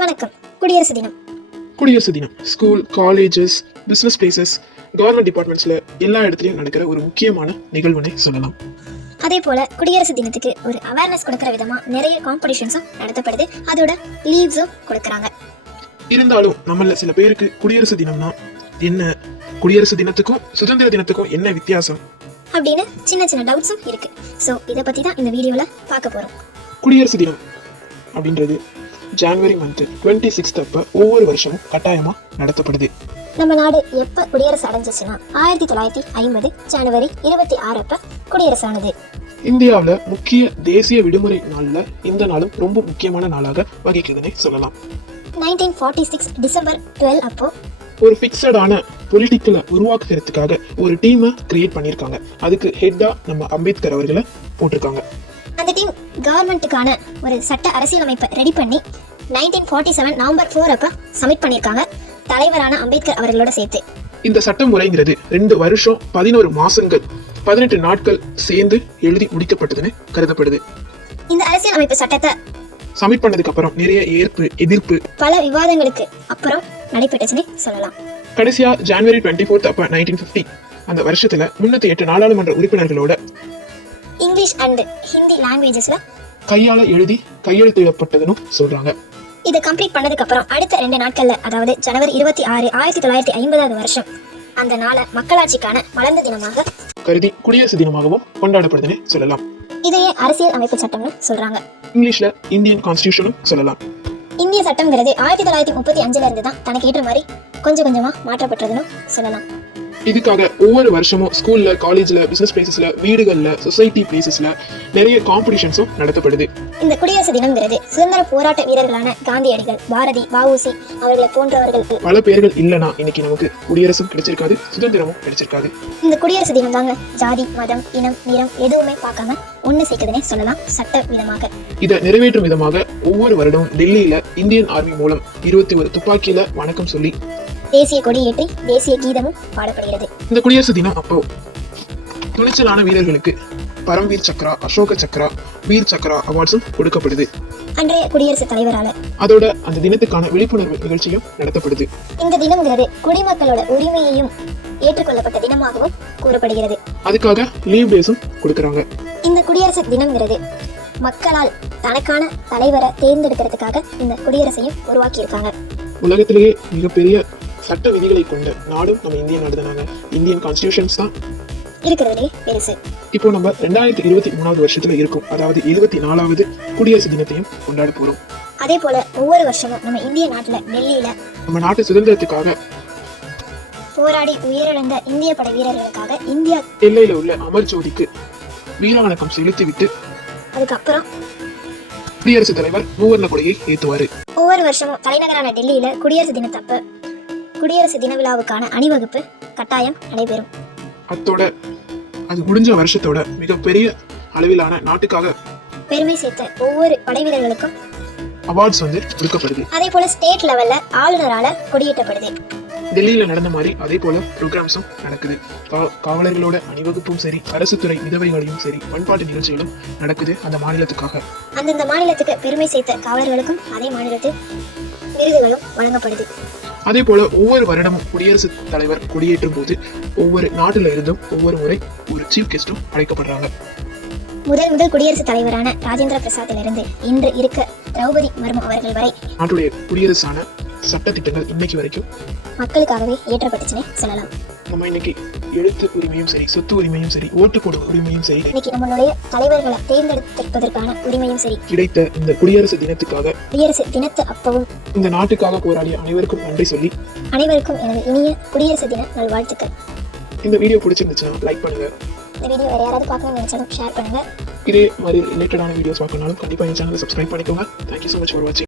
வணக்கம். குடியரசு தினம். குடியரசு தினம் school, colleges, business places, government டிபார்ட்மெண்ட்ஸ்ல எல்லா இடத்துலயும் நடக்கிற ஒரு முக்கியமான நிகழ்வுனே சொல்லலாம். அதே போல குடியரசு தினத்துக்கு ஒரு அவேர்னஸ் கொடுக்கற விதமா நிறைய காம்படிஷன்ஸும் நடத்தப்படுது. அதோட லீவ்ஸும் கொடுக்கறாங்க. இருந்தாலும் நம்மள சில பேருக்கு குடியரசு தினம்னா என்ன, குடியரசு தினத்துக்கும் சுதந்திர தினத்துக்கும் என்ன வித்தியாசம் அப்படின்னு சின்ன சின்ன டவுட்ஸும் இருக்கு. ஸோ இதை பத்தி தான் இந்த வீடியோல பார்க்க போறோம். குடியரசு தினம் அப்படின்றது ஜனவரி மந்த் 26 அப்ப ஒவ்வொரு வருஷமும் கட்டாயமா நடத்தப்படுது. நம்ம நாடு எப்ப குடியரசு அடைஞ்சிச்சுன்னா 1950 ஜனவரி 26 அப்ப குடியரசு ஆனது. இந்தியாவில் முக்கிய தேசிய விடுமுறை நாள்ல இந்த நாளும் ரொம்ப முக்கியமான நாளாக வகிக்குதுன்னே சொல்லலாம். 1946 டிசம்பர் 12 அப்போ ஒரு ஃபிக்ஸடான பொலிட்டிக்கலை உருவாக்குறதுக்காக ஒரு டீமை கிரியேட் பண்ணியிருக்காங்க. அதுக்கு ஹெட்டா நம்ம அம்பேத்கர் அவர்களை போட்டிருக்காங்க. அந்த டீம் கவர்மெண்ட்டுக்கான ஒரு சட்ட அரசியலமைப்பை ரெடி பண்ணி 1947 நவம்பர் 4 அப்ப சப்மிட் பண்ணியிருக்காங்க, தலைவரான அம்பேத்கர் அவர்களோட சேர்த்து. இந்த சட்ட முறைங்கிறது 2 வருஷம் 11 மாசங்கள் 18 நாட்கள் சேர்ந்து எழுதி முடிக்கப்பட்டதுன்னு கருதப்படுது. இந்த அரசியலமைப்பு சட்டத்தை சப்மிட் பண்ணதுக்கு அப்புறம் நிறைய எதிர்ப்பு பல விவாதங்களுக்கு அப்புறம் நடைபெற்றுச்சுன்னு சொல்லலாம். கடைசியா ஜனவரி 24 அப்ப 1950 அந்த வருஷத்துல 308 நாடாளுமன்ற உறுப்பினர்களோட இங்கிலீஷ் அண்ட் ஹிந்தி லாங்குவேஜஸ்ல கையால எழுதி கையெழுத்திடப்பட்டதுன்னு சொல்றாங்க. இதை கம்ப்ளீட் பண்ணதுக்கு அப்புறம் அடுத்த 2 நாட்கள்ல, அதாவது ஜனவரி 26 1950 வருஷம், அந்த நாளை மக்களாட்சிக்கான மலர்ந்த தினமாக கருதி குடியரசு தினமாகவும் கொண்டாடப்படுதுன்னு சொல்லலாம். இதையே அரசியல் அமைப்பு சட்டம்னு சொல்றாங்க. இங்கிலீஷ்ல இந்தியன் கான்ஸ்டிடியூஷனும் சொல்லலாம். இந்திய சட்டம்ங்கிறது 1935 இருந்து தான் தனக்கு ஏற்ற மாதிரி கொஞ்சம் கொஞ்சமா மாற்றப்பட்டதுன்னு சொல்லலாம். இதுக்காக ஒவ்வொரு வருஷமும் ஸ்கூல்ல, காலேஜ்ல, பிசினஸ் பிளேசஸ்ல, வீடுகள்ல, சொசைட்டி பிளேசஸ்ல நிறைய காம்படிஷன்ஸும் நடத்தப்படுது. இந்த குடியரசு தினம்ங்கிறது சுதந்திர போராட்ட வீரர்களான காந்தியடிகள், பாரதி, வஉசி அவர்களை போன்றவர்களுக்கு பல பேர்கள் இல்லனா இன்னைக்கு நமக்கு குடியரசும் கிடைச்சிருக்காது, சுதந்திரமும் கிடைச்சிருக்காது. இந்த குடியரசு தினம் தாங்க ஜாதி, மதம், இனம், நிறம் எதுவுமே பார்க்காம ஒண்ணு சேர்க்குதுன்னே சொல்லலாம் சட்ட விதமாக. இதை நிறைவேற்றும் விதமாக ஒவ்வொரு வருடமும் டெல்லியில இந்தியன் ஆர்மி மூலம் 21 துப்பாக்கியில வணக்கம் சொல்லி தேசிய கொடி ஏற்றி தேசிய கீதமும் பாடப்படுகிறது. இந்த குடியரசு தினம் அப்போ துணிச்சலான வீரர்களுக்கு பரம்வீர் சக்ரா, அசோக சக்ரா, வீர் சக்ரா அவார்ட்ஸும் கொடுக்கப்படுது. அன்றைய குடியரசுத் தலைவரால அதோட அந்த தினத்துக்கான விழிப்புணர்வு நிகழ்ச்சியும் நடத்தப்படுது. இந்த தினம்ங்கிறது குடிமக்களோட உரிமையையும் ஏற்றுக்கொள்ளப்பட்ட தினமாகவும் கூறப்படுகிறது. அதுக்காக லீவ் டேஸும் கொடுக்கறாங்க. இந்த குடியரசு தினம்ங்கிறது மக்களால் தனக்கான தலைவரை தேர்ந்தெடுக்கிறதுக்காக இந்த குடியரசையும் உருவாக்கி இருக்காங்க. உலகத்திலேயே மிகப்பெரிய சட்ட விதிகளை கொண்ட நாடும் நம்ம இந்திய நாடு தானாங்க. இந்தியன் கான்ஸ்டிடியூஷன்ஸ் தான் இருக்கிறதுலே பெருசு. இப்போ நம்ம 2023 வருஷத்துல இருக்கும், அதாவது 74வது குடியரசு தினத்தையும் கொண்டாட போறோம். அதே போல ஒவ்வொரு வருஷமும் நம்ம இந்திய நாட்டுல டெல்லியில நம்ம நாட்டு சுதந்திரத்துக்காக போராடி உயிரிழந்த இந்திய படை வீரர்களுக்காக இந்தியா எல்லையில உள்ள அமர் ஜோதிக்கு வீரவணக்கம் செலுத்திவிட்டு அதுக்கப்புறம் குடியரசுத் தலைவர் மூவர்ண கொடியை ஏற்றுவாரு. ஒவ்வொரு வருஷமும் தலைநகரான டெல்லியில குடியரசு தினத்தப்ப குடியரசு தின விழாவுக்கான அணிவகுப்பு கட்டாயம் நடைபெறும். அத்தோட அது முடிஞ்ச வருஷத்தோட மிகப்பெரிய அளவிலான நாட்டுக்காக பெருமை சேர்த்த ஒவ்வொரு படை வீரர்களுக்கும் அவார்ட்ஸ் கொடுக்கப்படுது. அதே போல ஸ்டேட் லெவல்ல ஆளுநரால கொடியேற்றப்படுது. டெல்லியில நடந்த மாதிரி அதே போல ப்ரோக்ராம்ஸும் நடக்குது. காவலர்களோட அணிவகுப்பும் சரி, அரசு துறை விதவைகளையும் சரி, பண்பாட்டு நிகழ்ச்சிகளும் நடக்குது அந்த மாநிலத்துக்காக. அந்தந்த மாநிலத்துக்கு பெருமை சேர்த்த காவலர்களுக்கும் அதே மாநிலத்தில் விருதுகளும் வழங்கப்படுது. அதே போல ஒவ்வொரு வருடமும் குடியரசுத் தலைவர் கொடியேற்றும் போது ஒவ்வொரு நாட்டுல இருந்தும் ஒவ்வொரு முறை ஒரு சீஃப் கெஸ்டும் அழைக்கப்படுறாங்க. முதல் குடியரசுத் தலைவரான ராஜேந்திர பிரசாத்திலிருந்து இன்று இருக்க திரௌபதி முர்மு அவர்கள் வரை நாட்டுடைய குடியரசான சட்ட திட்டங்கள் இன்னைக்கு வரைக்கும் மக்களுக்காகவே ஏற்றப்பட்டுச்சுன்னு சொல்லலாம். நம்ம இன்னைக்கு எழுத்து உரிமையும் சரி, சொத்து உரிமையும் சரி, ஓட்டு போடும் உரிமையும் சரி, இன்னைக்கு நம்மளுடைய தலைவர்களை தேர்ந்தெடுப்பதற்கான உரிமையும் சரி கிடைத்த இந்த குடியரசு தினத்துக்காக, குடியரசு தினத்து அப்பவும் இந்த நாட்டுக்காக போராடிய அனைவருக்கும் நன்றி சொல்லி அனைவருக்கும் எனது இனிய குடியரசு தின நல்வாழ்த்துக்கள். இந்த வீடியோ பிடிச்சிருந்துச்சுன்னா லைக் பண்ணுங்க. இந்த வீடியோ வேற யாராவது பார்க்கணும்னு நினைச்சாலும் ஷேர் பண்ணுங்க. இதே மாதிரி ரிலேட்டடான வீடியோஸ் பார்க்கணும்னாலும் கண்டிப்பா என் சேனலை சப்ஸ்கிரைப் பண்ணிக்கோங்க. Thank you so much for watching.